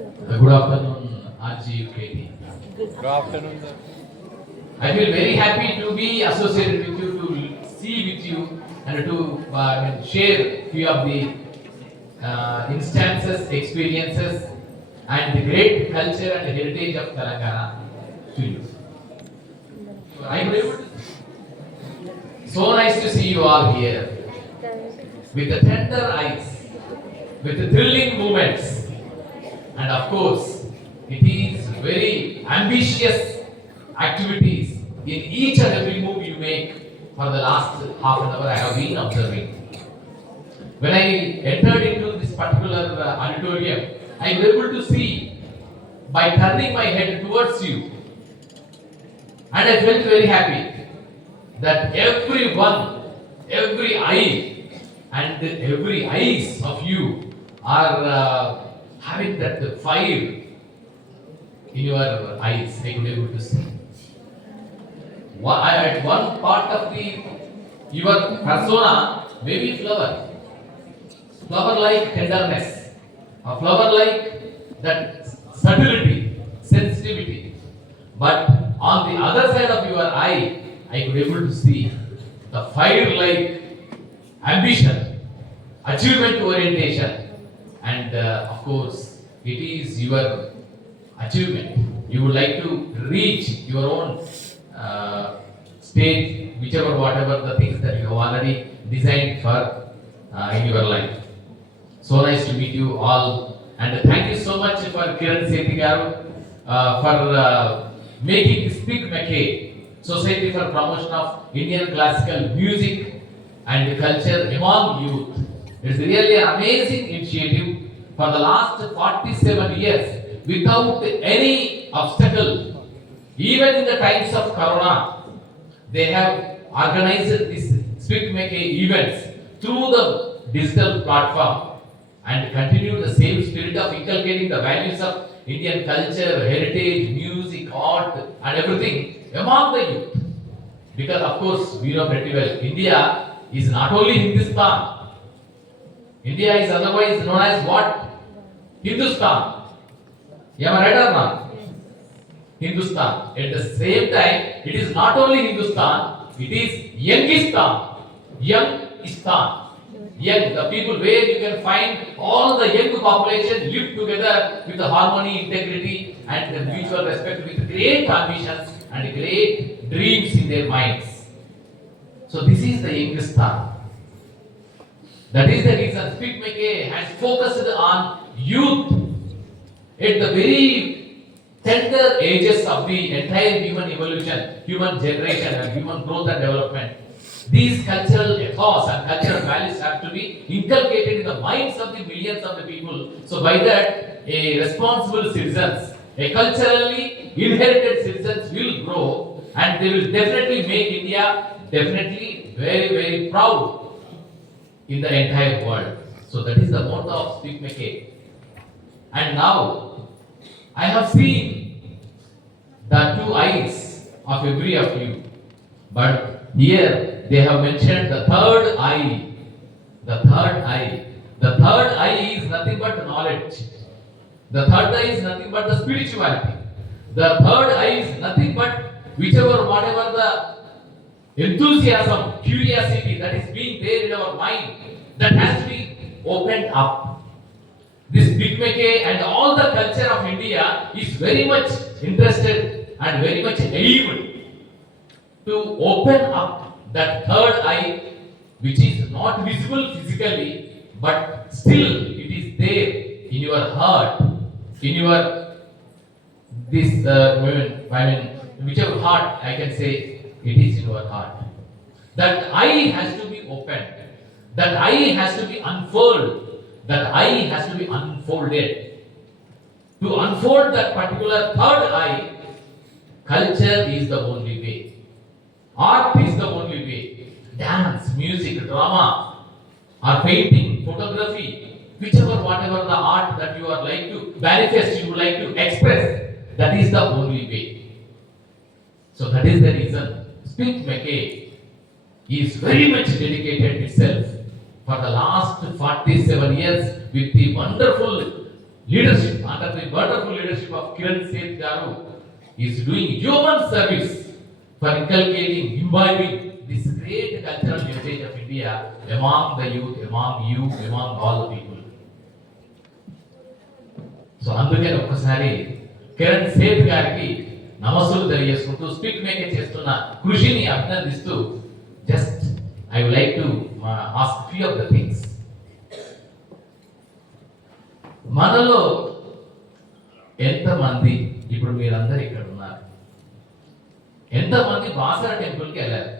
Good afternoon, RGUKT. Good afternoon, sir. I feel very happy to be associated with you, to see with you, and to share few of the instances, experiences, and the great culture and heritage of Telangana to you. I am able to. So nice to see you all here with the tender eyes, with the thrilling movements, and of course, it is very ambitious activities in each and every move you make. For the last half an hour, I have been observing. When I entered into this particular auditorium, I was able to see by turning my head towards you, and I felt very happy that everyone, every eye, and every eyes of you are having that fire in your eyes. I could able to see. At one part of your persona, maybe flower like tenderness, a flower like that subtlety, sensitivity. But on the other side of your eye, I could able to see the fire like ambition, achievement orientation, and of course, it is your achievement. You would like to reach your own stage, whatever the things that you have already designed for in your life. So nice to meet you all, and thank you so much for Kiran Sethi garu for making Speak McKay Society for Promotion of Indian Classical Music and Culture among youth. It's really an amazing initiative for the last 47 years without any obstacle. Even in the times of Corona, they have organized these Speak McKay events through the digital platform and continue the same spirit of inculcating the values of Indian culture, heritage, music, art, and everything among the youth. Because of course, we know pretty well, India is not only Hindustan. India is otherwise known as what? Hindustan. Am I right or not? Hindustan. At the same time, it is not only Hindustan, it is Youngistan. Youngistan. Young, the people where you can find all the young population live together with the harmony, integrity, and the mutual respect, with great ambitions and great dreams in their minds. So this is the Youngistan. That is the reason Speak McKay has focused on youth at the very tender ages of the entire human evolution, human generation, and human growth and development. These cultural ethos and cultural values have to be inculcated in the minds of the millions of the people. So by that, a responsible citizens, a culturally inherited citizens will grow, and they will definitely make India definitely very, very proud in the entire world. So that is the motto of Speak McKay. And now, I have seen the two eyes of every of you, but here they have mentioned the third eye. The third eye. The third eye is nothing but knowledge. The third eye is nothing but the spirituality. The third eye is nothing but whatever the enthusiasm, curiosity that is being there in our mind, that has to be opened up. This Speak McKay and all the culture of India is very much interested and very much aimed to open up that third eye, which is not visible physically, but still it is there in your heart, in your whichever heart I can say, it is in your heart. That eye has to be opened. That eye has to be unfurled. That eye has to be unfolded. To unfold that particular third eye, culture is the only way. Art is the only way. Dance, music, drama, or painting, photography, whatever the art that you are like to manifest, you would like to express, that is the only way. So that is the reason Speak McKay is very much dedicated itself for the last 47 years with the wonderful leadership, under the wonderful leadership of Kiran Seth Garu, is doing human service for inculcating, imbibing this great cultural heritage of India among the youth, among you, among all the people. So అందుకని ఒక్కసారి కిరణ్ సేత్ గారికి నమస్సులు తెలియజేసుకుంటూ speak maker చేస్తున్న కృషిని అభినందిస్తూ just I would like to ask few of the things. మనలో ఎంతమంది ఇప్పుడు మీరందరూ ఇక్కడ ఉన్నారు, ఎంతమంది బాసరా టెంపుల్కి వెళ్ళారు?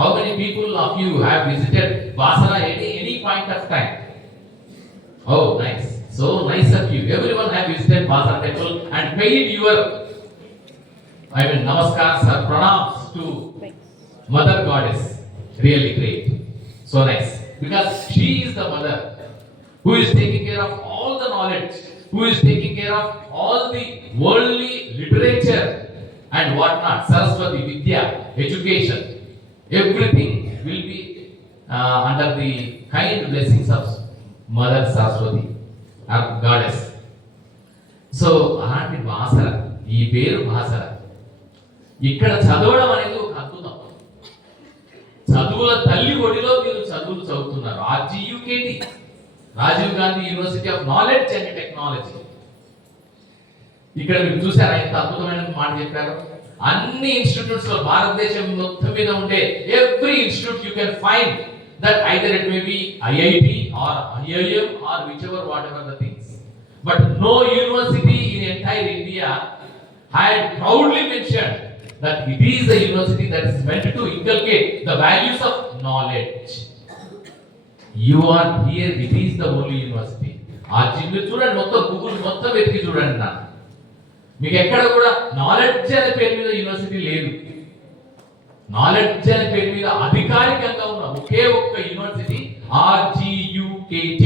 How many people of you have visited Basara any point of time? Oh, nice. So nice of you. Everyone have visited Basara temple and paid your, namaskars or pranams to Mother Goddess. Really great. So nice. Because she is the mother who is taking care of all the knowledge, who is taking care of all the worldly literature and whatnot. Saraswati, Vidya, education, everything will be under the kind blessings of Mother Saraswati, our goddess. So అలాంటి బాసర, ఈ పేరు బాసర. ఇక్కడ చదవడం అనేది ఒక అద్భుతం. చదువుల తల్లి ఒడిలో మీరు చదువులు చదువుతున్నారు. RGUKT, Rajiv Gandhi university of knowledge and technology. ఇక్కడ మీరు చూసారా ఎంత అద్భుతమైన మాట చెప్పారు? అన్ని ఇన్స్టిట్యూట్స్ లో భారతదేశం మొత్తం మీద ఉండే every institute you can find that either it may be IIT or IIM or whichever whatever the things, but no university in entire India had proudly mentioned that it is a university that is meant to inculcate the values of knowledge. You are here, it is the only university. ఆ జిమ్మి చూడండి, మొత్తం గూగుల్ మొత్తం వెతికి చూడండి నా, మీకు ఎక్కడ కూడా నాలెడ్జ్ అనే పేరు మీద యూనివర్సిటీ లేదు. నాలెడ్జ్ అనే పేరు మీద అధికారికంగా ఉన్న ఒకే ఒక్క university RGUKT,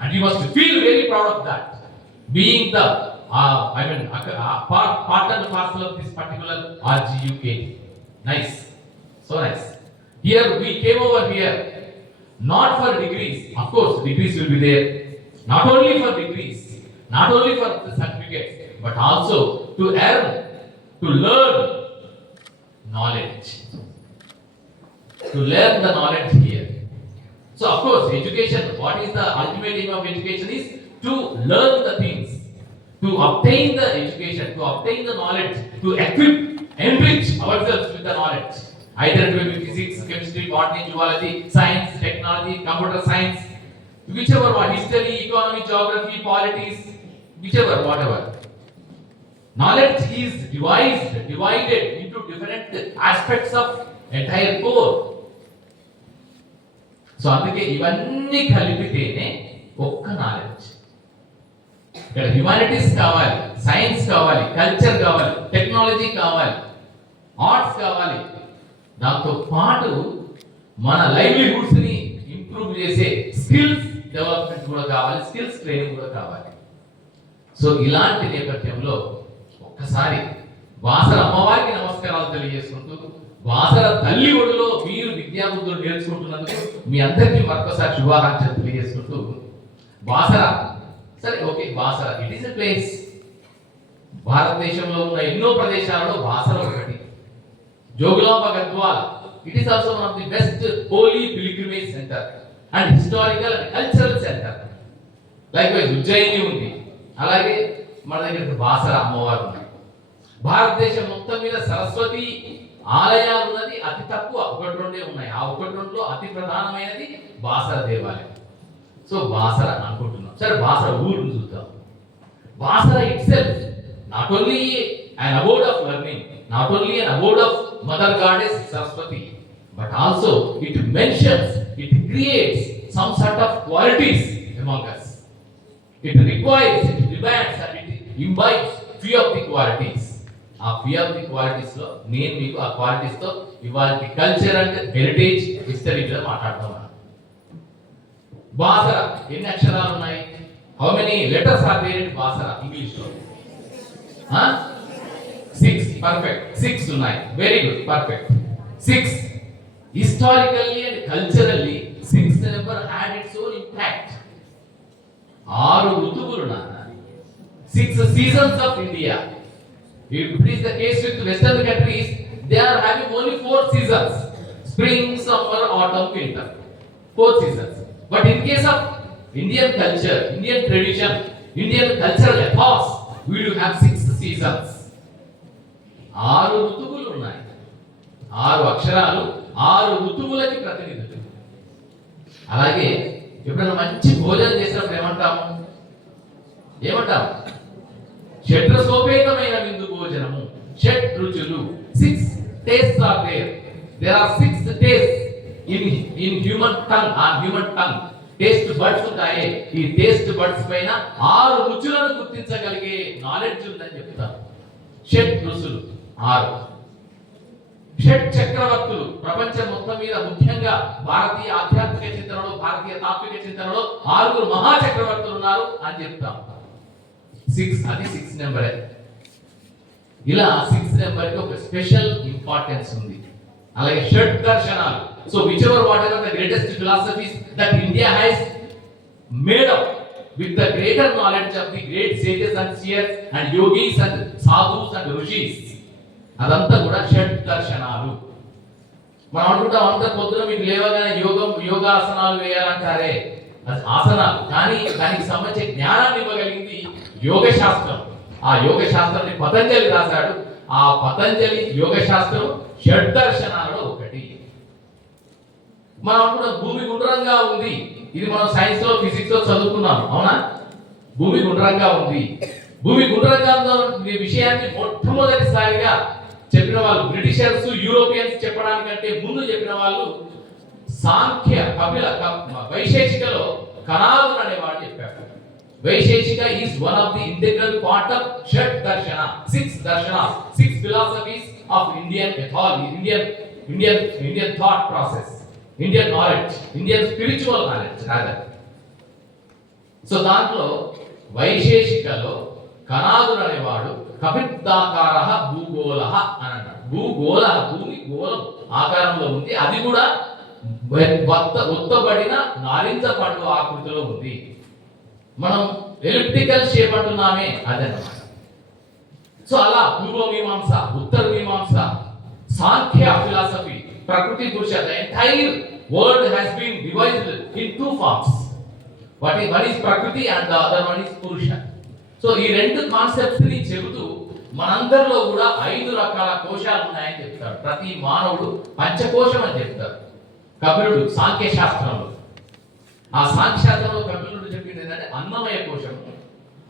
and you must feel very proud of that, being the part and parcel of this particular RGUKT. Nice, so nice. Here we came over here not for degrees. Of course degrees will be there, not only for degrees, not only for the certificates, but also to earn, to learn knowledge, to learn the knowledge here. So of course education, what is the ultimate aim of education is to learn the things, to obtain the education, to obtain the knowledge, to equip, enrich ourselves with the knowledge, either it will be physics, chemistry, botany, zoology, science, technology, computer science, whichever one, history, economy, geography, politics, whichever, whatever. Knowledge is divided into different aspects of entire core. So అందుకే ఇవన్నీ కలిపితేనే ఒక్క నాలెడ్జ్. ఇక్కడ హ్యుమానిటీస్ కావాలి, సైన్స్ కావాలి, కల్చర్ కావాలి, టెక్నాలజీ కావాలి, ఆర్ట్స్ కావాలి. దాంతో పాటు మన లైవ్లీహుడ్స్ ని ఇంప్రూవ్ చేసే స్కిల్స్ డెవలప్మెంట్ కూడా కావాలి, స్కిల్స్ ట్రైనింగ్ కూడా కావాలి. సో ఇలాంటి నేపథ్యంలో ఒక్కసారి బాసర అమ్మవారికి నమస్కారాలు తెలియజేసుకుంటూ, బాసర తల్లి ఒడిలో మీరు విద్యాబుద్ధులు నేర్చుకుంటున్నందుకు మీ అందరికీ మరొకసారి శుభాకాంక్షలు తెలియజేసుకుంటూ, బాసర సరే okay, Basara it is a place. భారతదేశంలో ఉన్న ఎన్నో ప్రదేశాలలో బాసర ఒకటి. Jogulamba Gadwal, it is also one of the best holy pilgrimage centre and historical and cultural centre. Likewise Ujjain ఉంది, అలాగే మన దగ్గర బాసర అమ్మవారు ఉంది. భారతదేశం మొత్తం మీద సరస్వతి ఆలయాలు ఉన్నది అతి తక్కువ, ఒకటి రెండే ఉన్నాయి. ఆ ఒకటి రెండులో అతి ప్రధానమైనది బాసర దేవాలయం. సో బాసర అనుకుంటున్నాం. సరే బాసర ఊరు చూద్దాం. Basara it self not only an abode of learning, not only an abode of Mother Goddess Saraswati, but also it mentions, it creates some sort of qualities among us. It requires, it demands, and it imbibes few of the qualities. ఆ few of the qualities లో నేను మీకు ఆ qualities తో ఇవాళ culture and heritage history మీద మాట్లాడుతున్నాను. బాసర ఎన్ని అక్షరాలు ఉన్నాయి? How many letters are there in Basara English లో? 6. పర్ఫెక్ట్, 6 ఉన్నాయి. Very good, perfect. 6. Historically and culturally 6th number had its own impact. 6 ఋతువులు నాన్న, 6 seasons of India. If it is the case with Western countries, they are having only 4 seasons: spring, summer, autumn, winter. 4 seasons. But in case of Indian culture, Indian tradition, Indian cultural ethos, we do have 6 seasons. 6 ఋతువులు ఉన్నాయి. 6 అక్షరాలు 6 ఋతువులకి ప్రతినిధులు. అలాగే ఎప్పుడైనా మంచి భోజనం చేసినప్పుడు ఏమంటాము? షడ్రసోపేతమైన విందు భోజనము. షడ్ రుచులు, 6 tastes are there. There are 6 tastes in human tongue, on human tongue. Taste buds ఉంటాయి. ఈ టేస్ట్ బడ్స్ పైన 6 రుచులను గుర్తించగలిగే నాలెడ్జ్ ఉందని చెప్తారు. షడ్ రుచులు 6. షడ్ చక్రవర్తులు ప్రపంచం మొత్తం మీద, ముఖ్యంగా భారతీయ ఆధ్యాత్మిక చింతనలో, భారతీయ తాత్విక చింతనలో 6 మహా చక్రవర్తులు ఉన్నారు అని చెప్తాం. 6 అది 6 నెంబర్. ఇలా 6 నెంబర్ కి ఒక స్పెషల్ ఇంపార్టెన్స్ ఉంది. అలాగే షడ్ దర్శనాలు. So which ever what ever the greatest philosophies that India has made up with the greater knowledge of the great sages and seers and yogis and sadhus and rishis, అదంతా కూడా షడ్ దర్శనాలు. మనం అనుకుంటాం అంత పొద్దున మీకు లేవగానే యోగాసనాలు వేయాలంటారే, అది ఆసనాలు. కానీ దానికి సంబంధించిన జ్ఞానాన్ని ఇవ్వగలిగింది యోగ శాస్త్రం. ఆ యోగ శాస్త్రాన్ని పతంజలి రాశాడు. ఆ పతంజలి యోగ శాస్త్రం షడ్ దర్శనాలలో ఒకటి. మనం అనుకున్నాం భూమి గుండ్రంగా ఉంది. ఇది మనం సైన్స్ లో, ఫిజిక్స్ లో చదువుకున్నాం, అవునా? భూమి గుండ్రంగా ఉంది. భూమి గుండ్రంగా ఉన్న విషయాన్ని మొట్టమొదటిసారిగా చెప్పిన వాళ్ళు బ్రిటిషర్స్, యూరోపియన్స్ చెప్పడానికంటే ముందు చెప్పిన వాళ్ళు సాంఖ్య వైశేషికలో కణాదులు అనేవాడు చెప్పారు. Vaisheshika is one of the integral part of shad darshana. 6 darshanas, 6 philosophies of Indian ethology, Indian thought process, Indian knowledge, Indian spiritual knowledge rather. So దాంట్లో వైశేషికలో కణాదులు అనేవాడు కపిత్తాకారః భూగోళః అని అన్నాడు. భూగోళ, భూమి గోళం ఆకారంలో ఉంది. అది కూడా ఒత్తబడిన నారింజ పండు ఆకృతిలో ఉంది. మనం ఎలిప్టికల్ షేప్ అంటున్నామే, అదన్నమాట. సో అలా పూర్వ మీమాంస, ఉత్తర మీమాంస, సాంఖ్య ఫిలాసఫీ, ప్రకృతి పురుష, the entire world has been divided in 2 forms. One is prakriti and the other one is purusha. So ఈ 2 కాన్సెప్ట్స్ ని చెబుతూ మనందరిలో కూడా 5 రకాల కోశాలు ఉన్నాయని చెప్తారు. ప్రతి మానవుడు పంచకోశం అని చెప్తారు కపిలుడు సాంఖ్య శాస్త్రంలో. ఆ సాంఖ్య శాస్త్రంలో కపిలుడు చెప్పింది ఏంటంటే అన్నమయ కోశం,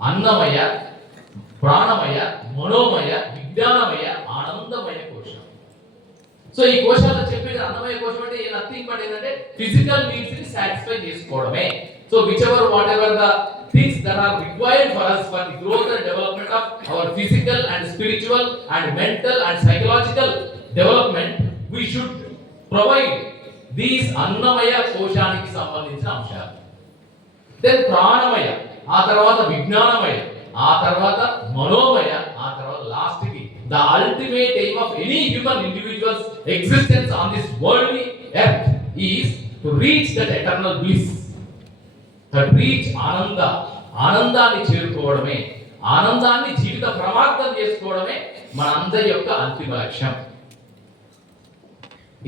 అన్నమయ, ప్రాణమయ, మనోమయ, విజ్ఞానమయ, ఆనందమయ కోశం. సో ఈ కోశాలు చెప్పేది అన్నమయ కోశం అంటే నథింగ్ బట్ ఏంటంటే ఫిజికల్ నీడ్స్ ని సాటిస్ఫై చేసుకోవడమే. So which ever what ever the things that are required for us for the growth and development of our physical and spiritual and mental and psychological development, we should provide these అన్నమయ కోశానికి సంబంధించిన అంశాలు. దెన్ ప్రాణమయ, ఆ తర్వాత విజ్ఞానమయ, ఆ తర్వాత మనోమయ, ఆ తర్వాత లాస్ట్ కి the ultimate aim of any human individual's existence on this worldly earth is to reach that eternal bliss, to reach ఆనందాన్ని చేరుకోవడమే, ఆనందాన్ని జీవిత ప్రమార్థం చేసుకోవడమే మనందరి యొక్క అంతిమ లక్ష్యం.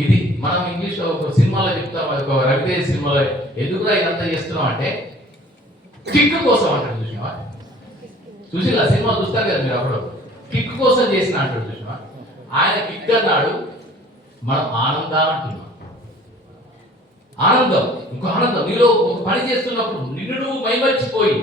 ఇది మనం ఇంగ్లీష్ లో ఒక సినిమాలో చెప్తాం, ఒక రవితేజ సినిమాలో ఎందుకురా ఇదంతా చేస్తున్నాం అంటే కిక్ కోసం అంటాడు. చూసినా సినిమా చూస్తారు కదా మీరు, అప్పుడు కిక్ కోసం చేసిన అంటాడు. చూసినా ఆయన కిక్ అన్నాడు, మనం ఆనందం అంటున్నాం. ఆనందం, ఇంకో ఆనందం. నీలో ఒక పని చేస్తున్నప్పుడు నిన్ను నువ్వు మైమర్చిపోయి,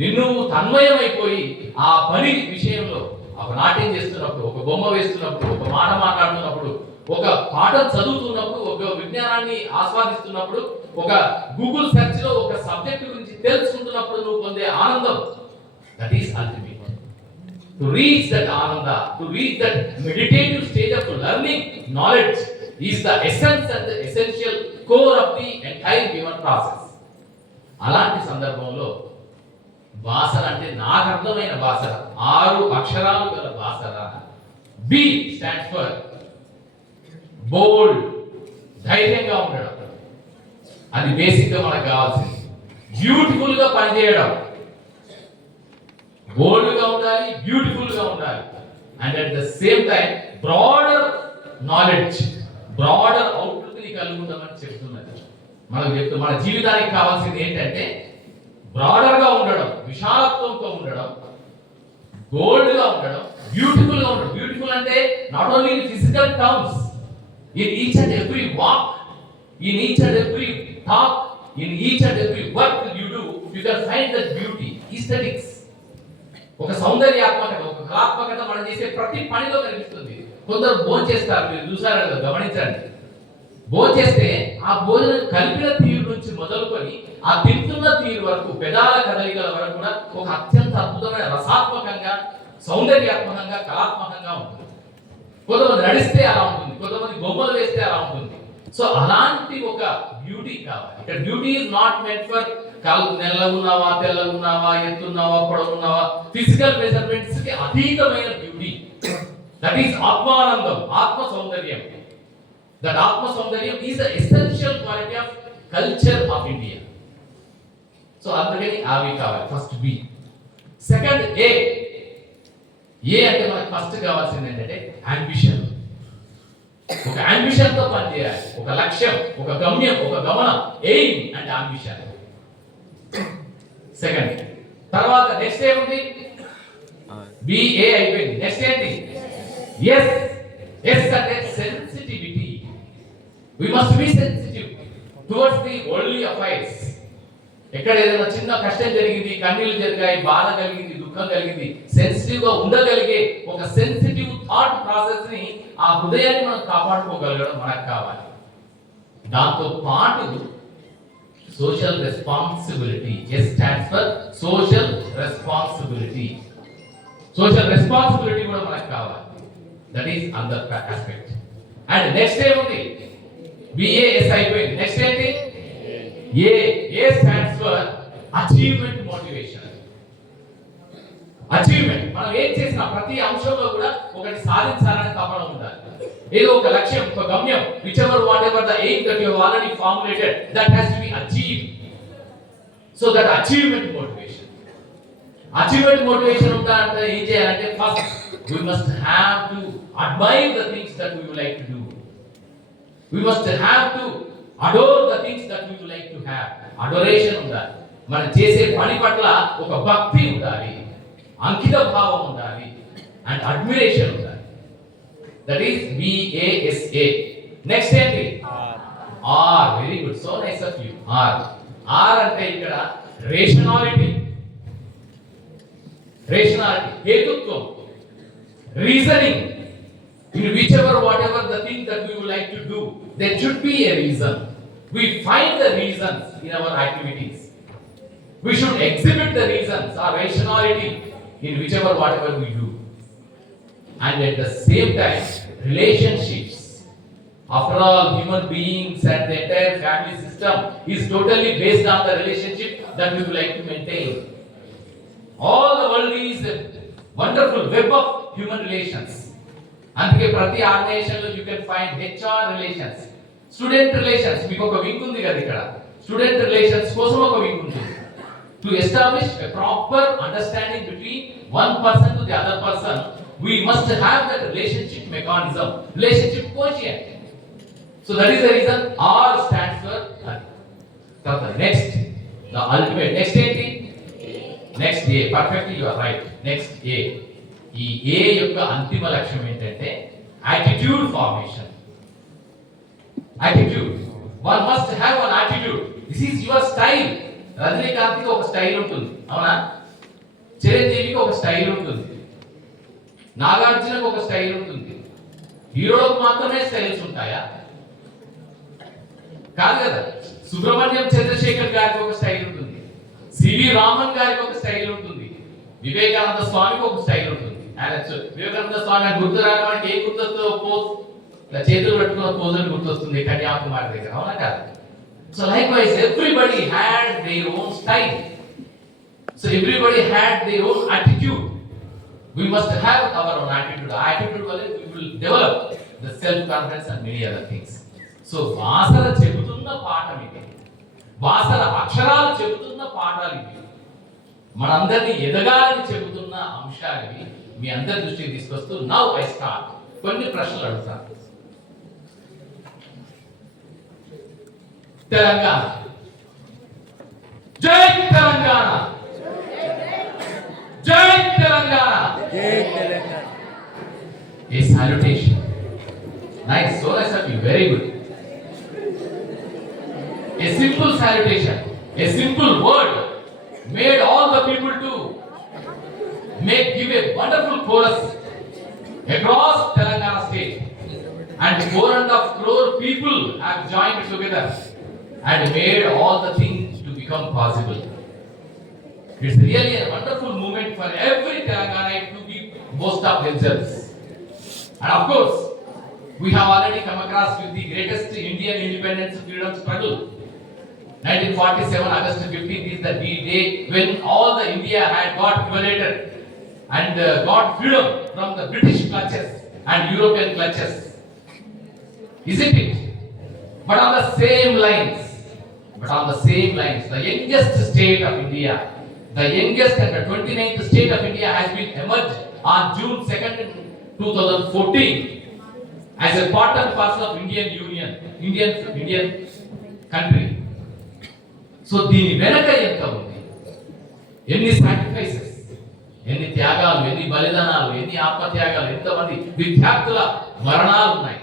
నిన్ను తన్మయమైపోయి ఆ పని విషయంలో, ఒక నాట్యం చేస్తున్నప్పుడు, ఒక బొమ్మ వేస్తున్నప్పుడు, ఒక మాట మాట్లాడుతున్నప్పుడు, ఒక పాఠం చదువుతున్నప్పుడు, ఒక విజ్ఞానాన్ని ఆస్వాదిస్తున్నప్పుడు, ఒక గూగుల్ సెర్చ్ లో ఒక సబ్జెక్ట్ గురించి తెలుసుకుంటున్నప్పుడు నువ్వు పొందే ఆనందం, that is ultimate. To reach that ananda, to reach that meditative stage of learning knowledge is the essence and the essential core of the entire human process. అలాంటి సందర్భంలో భాషర అంటే నాకు అర్థమైన భాషర, 6 అక్షరాలు గల భాషర. బి స్టాండ్స్ ఫర్ బోల్డ్, ధైర్యంగా ఉండడం. అది బేసిక్ గా మనకు కావాల్సింది. బ్యూటిఫుల్ గా పనిచేయడం, బోల్డ్గా ఉండాలి, బ్యూటిఫుల్గా ఉండాలి. And at the same time broader knowledge, broader అవుట్లుక్ని కలిగి ఉండమని చెప్తున్నది. మన జీవితానికి కావాల్సింది ఏంటంటే బ్రాడర్గా ఉండడం, విశాలత్వంతో ఉండడం, బోల్డ్గా ఉండడం, బ్యూటిఫుల్గా ఉండడం. బ్యూటిఫుల్ అంటే not only in physical terms, in each and every walk, in each and every talk, in each and every work you do, you can find that beauty. Aesthetics, ఒక సౌందర్యాత్మకత, ఒక కళాత్మకత మనం చేసే ప్రతి పనిలో కనిపిస్తుంది. కొందరు భోజనం చేస్తారు, మీరు చూసారు కదా, గమనించండి. భోజనం చేస్తే ఆ భోజనం కలిపిన తీరు నుంచి మొదలుకొని ఆ తింటున్న తీరు వరకు, పెదాల కదలికల వరకు కూడా ఒక అత్యంత అద్భుతమైన రసాత్మకంగా, సౌందర్యాత్మకంగా, కళాత్మకంగా ఉంటుంది. కొంతమంది నడిస్తే అలా ఉంటుంది, కొంతమంది బొమ్మలు వేస్తే అలా ఉంటుంది. సో అలాంటి ఒక బ్యూటీ కావాలి. ఇక్కడ beauty is not meant for నల్లగున్నావా, తెల్లగున్నావా, ఎత్తున్నావా, పొడవున్నావా, ఫిజికల్ మెజర్మెంట్స్ కి అతీతమైన బ్యూటీ. దట్ ఈస్ ఆత్మానందం, ఆత్మ సౌందర్యం. దట్ ఆత్మ సౌందర్యం is the essential quality of culture of India. So అందుకని అవి కావాలి. First B. Second A. A అంటే మనకు ఫస్ట్ కావాల్సింది ఏంటంటే అంబిషన్. ఒక అంబిషన్ తో పనిచేయాలి, ఒక లక్ష్యం, ఒక గమ్యం, ఒక గమనం, ఎయిమ్ అండ్ అంబిషన్. సెకండ్. తర్వాత నెక్స్ట్ ఏముంది? బిఏ అయిపోయింది. నెక్స్ట్ ఏంటి? ఎస్. ఎస్ అంటే sensitivity. We must be sensitive towards the worldly affairs. ఎక్కడ ఏదైనా చిన్న కష్టం జరిగింది, కన్నీళ్లు జరిగాయి, బాధ కలిగింది, దుఃఖం కలిగింది, సెన్సిటివ్ గా ఉండగలిగే ఒక సెన్సిటివ్ థాట్ ప్రాసెస్ ని, ఆ హృదయాన్ని మనం కాపాడుకోగలగడం మనకు కావాలి. దాంతో పాటు social responsibility. S stands for social responsibility. Social responsibility కూడా మనకు కావాలి. That is another aspect. And next ఏముంది? బిఏఎస్ అయిపోయింది. నెక్స్ట్ ఏంటి? A. A stands for achievement motivation. Achievement, మనం ఏం చేసినా ప్రతి అంశంలో కూడా ఒకటి సాధించాలని తపన ఉండాలి. ఏదో ఒక లక్ష్యం, ఒక గమ్యం, whatever the aim that you have already formulated, that has to be achieved. So that achievement motivation. Achievement motivation ఉండాలంటే ఏం చేయాలంటే first we must have to admire the things that we would like to do. We must have to adore the things that we would like to have. Adoration ఉండాలి. మనం చేసే పని పట్ల ఒక భక్తి ఉండాలి, అంకిత భావం ఉండాలి, అండ్ అడ్మిరేషన్ ఉండాలి. That is BASA. నెక్స్ట్ ఏంటి? R. Very good, so nice of you. R. R అంటే ఇక్కడ రేషనాలిటీ. రేషనాలిటీ, హేతుత్వం, reasoning. In whatever the thing that we would like to do, there should be a reason. We find the reasons in our activities. We should exhibit the reasons, our rationality in whatever we do. And at the same time, relationships. After all, human beings and the entire family system is totally based on the relationship that we would like to maintain. All the world is a wonderful web of human relations. అందుకే ప్రతి ఆర్గనైజేషన్ లో you can find HR relations, student relations. మీకు ఒక వింగ్ ఉంది కదా ఇక్కడ, student relations కోసం ఒక వింగ్ ఉంటుంది. To establish a proper understanding between one person to the other person, we must have that relationship mechanism, relationship quotient. So that is the reason R stands for. Next, the ultimate. Next ఏంటి? Next A. Perfectly you are right. Next A. ఈ ఏ యొక్క అంతిమ లక్ష్యం ఏంటంటే attitude formation. Attitude, one must have one attitude. This is your style. రజనీకాంత్కి ఒక style ఉంటుంది, అవునా? చిరంజీవికి ఒక స్టైల్ ఉంటుంది, నాగార్జునకు ఒక స్టైల్ ఉంటుంది. హీరోలకు మాత్రమే స్టైల్స్ ఉంటాయా? కాదు కదా. సుబ్రహ్మణ్యం చంద్రశేఖర్ గారికి ఒక స్టైల్ ఉంటుంది, సివి రామన్ గారికి ఒక స్టైల్ ఉంటుంది, వివేకానంద స్వామికి ఒక స్టైల్ ఉంటుంది. వివేకానంద స్వామి గుర్తు రావడానికి ఏం గుర్తొస్తుందో పోజ్, ఇలా చేతులు పెట్టుకున్న పోజ్ అని గుర్తొస్తుంది కన్యాకుమారి దగ్గర, అవునా కాదు? So like wise everybody had their own style. So everybody had their own attitude. We must have our own attitude. Attitude వల్ల we will develop the self confidence and many other things. So వాసన చెబుతున్న పాఠం ఇది, వాసన అక్షరాలు చెబుతున్న పాఠాలు ఇవి. మనందరినీ ఎదగాలని చెబుతున్న అంశాలని మీ అందరి దృష్టికి తీసుకొస్తూ నౌ ఐ స్టార్ట్ కొన్ని ప్రశ్నలు అడుగుతాను. తెలంగాణ, జై తెలంగాణ, జై తెలంగాణ, జై Telangana. A salutation. Nice, so nice of you, very good. A simple salutation, a simple word made all the people to give a wonderful chorus across Telangana state, and 4.5 crore people have joined together and made all the things to become possible. It's really a wonderful moment for every Telanganite to be boast of themselves. And of course, we have already come across with the greatest Indian independence freedom struggle. 1947 August 15th is the day when all the India had got liberated and got freedom from the British clutches and European clutches. Isn't it? But on the same lines, the youngest state of India, the youngest and the 29th state of India has been emerged on June 2nd, 2014 as a part and parcel of Indian country. So దీని వెనక ఎంత ఉంది? ఎన్ని సాక్రిఫైసెస్, ఎన్ని త్యాగాలు, ఎన్ని బలిదానాలు, ఎన్ని ఆత్మత్యాగాలు, ఎంతమంది విద్యార్థుల మరణాలు ఉన్నాయి,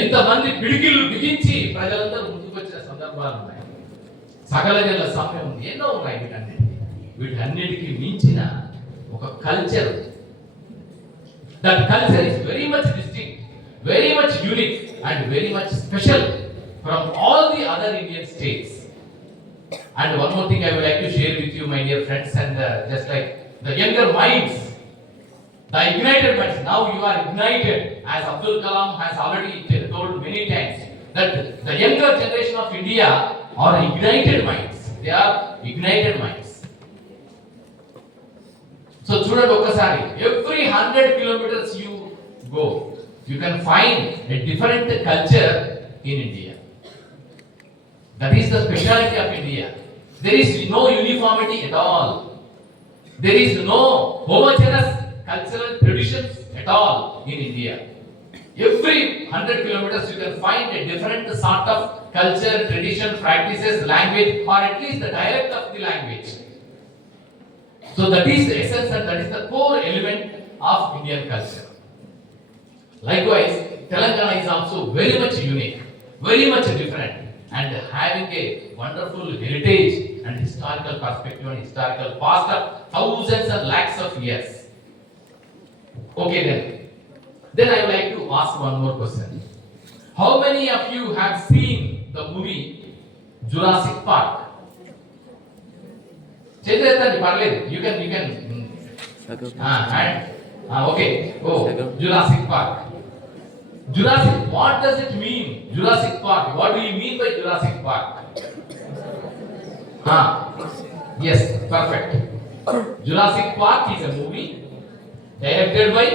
ఎంతమంది పిడికిళ్ళు బిగించి ప్రజలందరూ ముందుకొచ్చిన సందర్భాలు ఉన్నాయి. సకల జల సమయం ఉంది, ఎన్నో ఉన్నాయి. వీటన్నిటికీ మించిన ఒక culture. That culture is very much distinct, very much unique and very much special from all the other Indian states. And one more thing I would like to share with you, my dear friends, and just like the younger minds, the ignited minds, now you are ignited, as Abdul Kalam has already told many times, that the younger generation of India are ignited minds. They are ignited minds. So చూడండి ఒక్కసారి, every 100 kilometers you go, you can find a different culture in India. That is the speciality of India. There is no uniformity at all. There is no homogeneous cultural traditions at all in India. Every 100 kilometers you can find a different sort of culture, tradition, practices, language, or at least the dialect of the language. So that is the essence and that is the core element of Indian culture. Likewise, Telangana is also very much unique, very much different, and having a wonderful heritage and historical perspective and historical past of thousands and lakhs of years. Okay then I would like to ask one more question. How many of you have seen the movie Jurassic Park? Chedrathani parled, you can okay. Oh, Jurassic Park. Jurassic, what does it mean? Jurassic Park. What do you mean by Jurassic Park? Yes, perfect. Jurassic Park is a movie directed by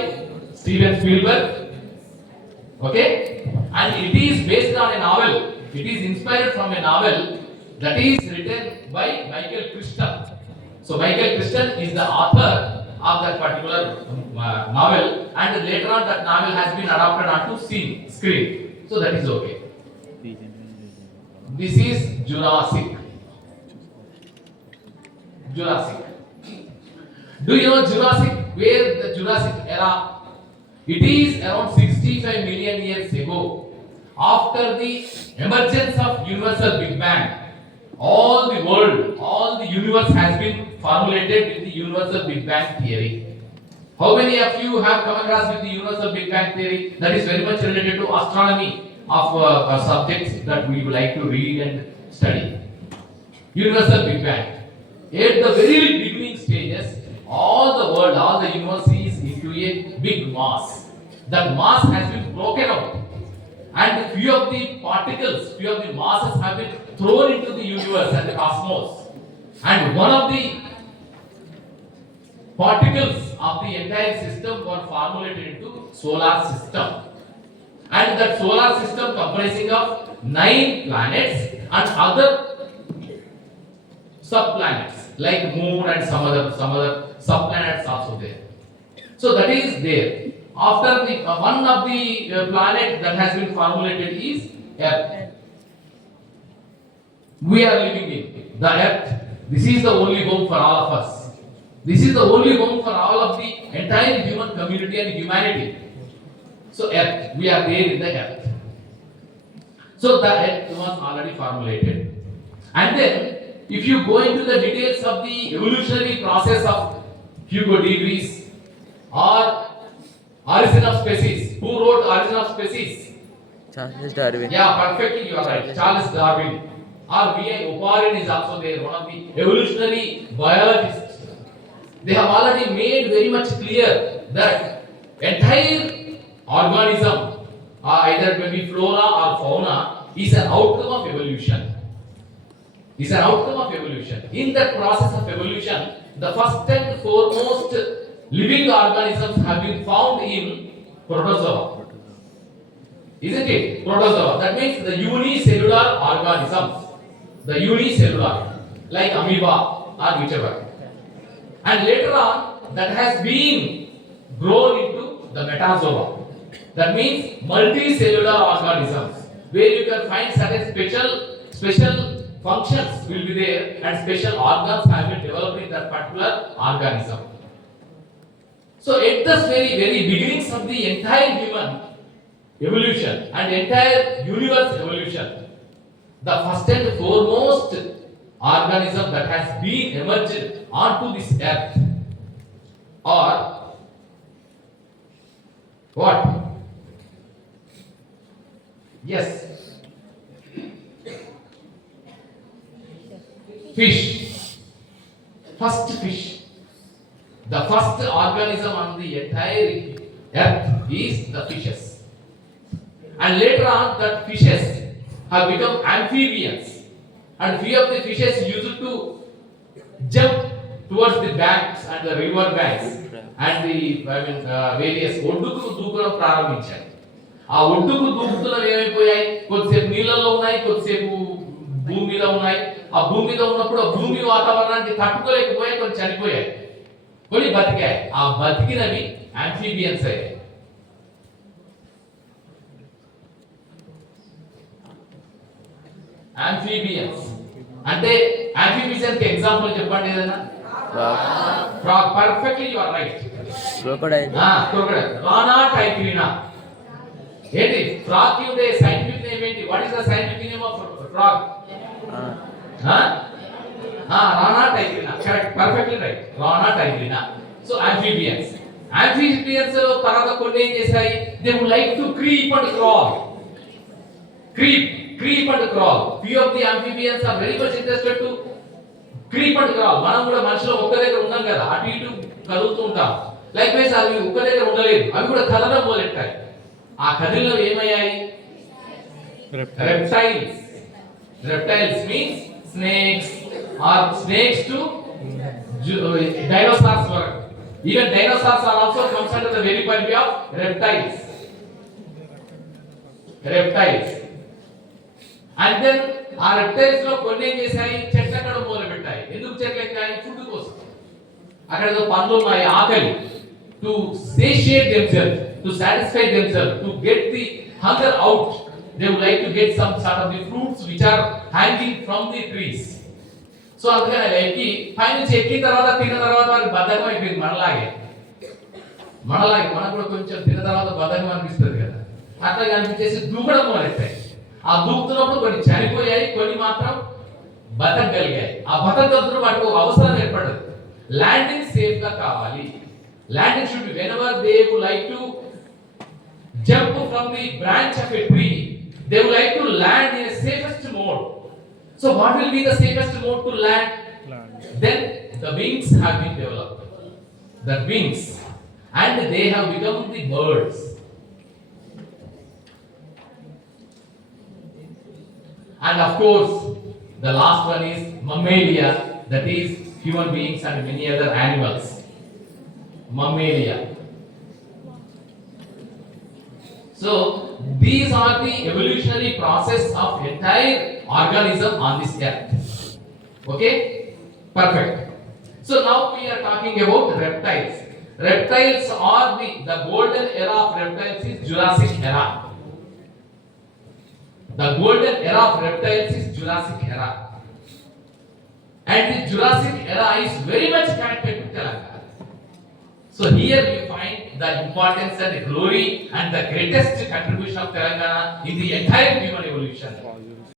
Steven Spielberg. Okay? And it is based on a novel. It is inspired from a novel that is written by Michael Crichton. So Michael Crichton is the author of that particular novel, and later on that novel has been adapted onto screen. So that is okay. This is Jurassic. Do you know Jurassic? Where the Jurassic era? It is around 65 million years ago. After the emergence of universal Big Bang, all the world, all the universe has been formulated with the universal Big Bang theory. How many of you have come across with the universal Big Bang theory? That is very much related to astronomy of subjects that we would like to read and study. Universal Big Bang. At the very beginning stages, all the world, all the universe is into a big mass. That mass has been broken out, and few of the particles, few of the masses have been thrown into the universe and the cosmos. And one of the particles of the entire system were formulated into solar system. And that solar system comprising of 9 planets and other subplanets like moon and some other subplanets also there. So that is there. After the one of the planet that has been formulated is Earth. We are living in the Earth. This is the only home for all of us. This is the only home for all of the entire human community and humanity. So Earth, we are there in the Earth. So the Earth was already formulated. And then, if you go into the details of the evolutionary process of Hugo de Vries or Origin of Species, who wrote Origin of Species? Charles Darwin. Yeah, perfectly, you are right. Charles Darwin. Or V.I. Oparin is also there, one of the evolutionary biologists. They have already made very much clear that entire organism, either maybe flora or fauna, is an outcome of evolution. Is an outcome of evolution. In that process of evolution, the first and foremost living organisms have been found in protozoa. Isn't it? Protozoa. That means the unicellular organisms. The unicellular, like amoeba or whichever. And later on, that has been grown into the metazoa. That means multicellular organisms, where you can find certain special functions will be there and special organs have been developed in that particular organism. So at the very beginnings of the entire human evolution and entire universe evolution, the first and foremost organism that has been emerged onto this earth are what? Yes. Fish. First fish. The first organism on the entire earth is the fishes. And later on, that fishes have become amphibians. And few of the fishes used to jump towards the banks and the river banks and the various ఒడ్డుకు దూకడం ప్రారంభించారు. ఆ ఒడ్డుకు దూకుతున్నవి ఏమైపోయాయి? కొద్దిసేపు నీళ్ళలో ఉన్నాయి, కొద్దిసేపు భూమి మీద ఉన్నాయి. ఆ భూమి మీద ఉన్నప్పుడు ఆ భూమి వాతావరణానికి తట్టుకోలేకపోయాయి, కొన్ని చనిపోయాయి, కొన్ని బతికాయి. ఆ బతికినవి ఆంఫీబియన్స్ అయ్యాయి. ఆంఫీబియన్స్ అంటే ఆంఫీబియన్స్ కి ఎగ్జాంపుల్ చెప్పండి ఏదైనా. Frog. Perfectly you are right. Crocodile. Crocodile. Rana tigrina. ఏంటి ఫ్రాగ్ కి ఉండే సైంటిఫిక్ నేమ్ ఏంటి? What is the scientific name of frog? Rana tigrina. Correct. Perfectly right. Rana tigrina. So amphibians. Amphibians తర్వాత కొన్ని ఏం చేశాయి? They would like to creep and crawl. Creep and crawl. Few of the amphibians are very much interested to creep and crawl. మనం కూడా మనుషులు ఒక్క దగ్గర ఉన్నాం కదా, అటు ఇటు కదులుతూ ఉంటాం. లైక్ వైస్ అవి ఒక్క దగ్గర ఉండలేదు, అవి కూడా కదలడం మొదలెట్టాయి. ఆ కదిలినవి ఏమయ్యాయి? Reptiles. Reptiles means snakes or snakes to dinosaurs were. Even dinosaurs are also comes under the very family of reptiles. Reptiles. And then ఆ రెప్టైల్స్ లో కొన్ని ఏం చేశాయి? చెట్లు ఎక్కడం మొదలు పెట్టాయి. ఎందుకు చెట్లు ఎక్కాయి? ఫుడ్ కోసం. అక్కడ ఏదో పండ్లు ఉన్నాయి, ఆకలి. To satiate themselves, to satisfy themselves, to get the hunger out, they would like to get some sort of the fruits which are hanging from the trees. So అందుకని అలా ఎక్కి పైనుంచి ఎక్కిన తర్వాత తిన్న తర్వాత వాళ్ళకి బద్ధకం అయిపోయింది. మనలాగే మనకు కూడా కొంచెం తిన్న తర్వాత బద్ధకం అనిపిస్తుంది కదా, అట్లా అనిపించేసి దూకడం మొదలెట్టాయి. ఆ దూకుతున్నప్పుడు కొన్ని చనిపోయాయి, కొన్ని మాత్రం బతకగలిగాయి. ఆ బతకగలుగుతున్న వాటికి ఒక అవసరం ఏర్పడదు. ల్యాండింగ్ సేఫ్ గా కావాలి. Landing should be whenever they would like to jump from the branch of a tree, they would like to land in a safest mode. So what will be the safest mode to land? Then the wings have been developed. The wings, and they have become the birds. And of course, the last one is mammalia, that is human beings and many other animals. Mammalia. So these are the evolutionary process of entire organism on this earth. Okay? Perfect. So now we are talking about reptiles. Reptiles are the golden era of reptiles is Jurassic era. The golden era of reptiles is Jurassic era. And the Jurassic era is very much connected to Telangana. So here we find the importance and the glory and the greatest contribution of Telangana in the entire human evolution.